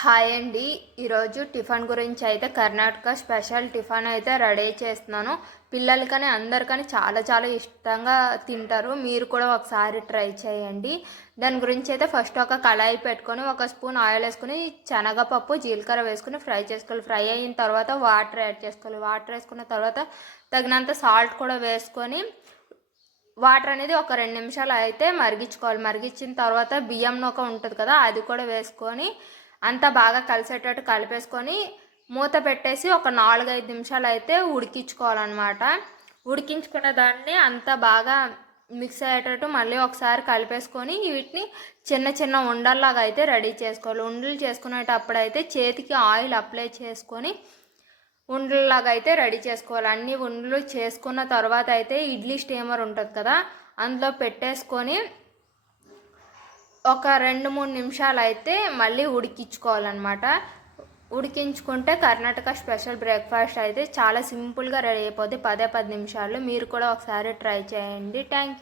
Hi అండి. ఈరోజు tiffin గురించి అయితే కర్ణాటక స్పెషల్ టిఫిన్ అయితే రెడీ చేస్తున్నాను. పిల్లలకని అందరికని చాలా చాలా ఇష్టంగా తింటారు. మీరు కూడా ఒకసారి ట్రై చేయండి. దాని గురించి అయితే ఫస్ట్ ఒక కళాయి పెట్టుకొని 1 స్పూన్ ఆయిల్ వేసుకొని శనగపప్పు జీలకర్ర వేసుకుని ఫ్రై చేసుకోవాలి. ఫ్రై అయిన తర్వాత వాటర్ యాడ్ చేసుకోవాలి. వాటర్ వేసుకున్న తర్వాత తగినంత సాల్ట్ కూడా వేసుకొని వాటర్ అనేది ఒక 2 నిమిషాలు అయితే మరిగించుకోవాలి. మరిగించిన తర్వాత బియ్యం నూక ఉంటుంది కదా, అది కూడా వేసుకొని అంతా బాగా కలిసేటట్టు కలిపేసుకొని మూత పెట్టేసి ఒక 4-5 నిమిషాలు అయితే ఉడికించుకోవాలన్నమాట. ఉడికించుకున్న దాన్ని అంతా బాగా మిక్స్ అయ్యేటట్టు మళ్ళీ ఒకసారి కలిపేసుకొని వీటిని చిన్న చిన్న ఉండల్లాగా అయితే రెడీ చేసుకోవాలి. ఉండలు చేసుకునేటప్పుడు అయితే చేతికి ఆయిల్ అప్లై చేసుకొని ఉండల్లాగా అయితే రెడీ చేసుకోవాలి. అన్ని ఉండలు చేసుకున్న తర్వాత అయితే ఇడ్లీ స్టీమర్ ఉంటుంది కదా, అందులో పెట్టేసుకొని ఒక 2-3 నిమిషాలు అయితే మళ్ళీ ఉడికించుకోవాలన్నమాట. ఉడికించుకుంటే కర్ణాటక స్పెషల్ బ్రేక్ఫాస్ట్ అయితే చాలా సింపుల్గా రెడీ అయిపోద్ది. 10 నిమిషాలు. మీరు కూడా ఒకసారి ట్రై చేయండి. Thank you.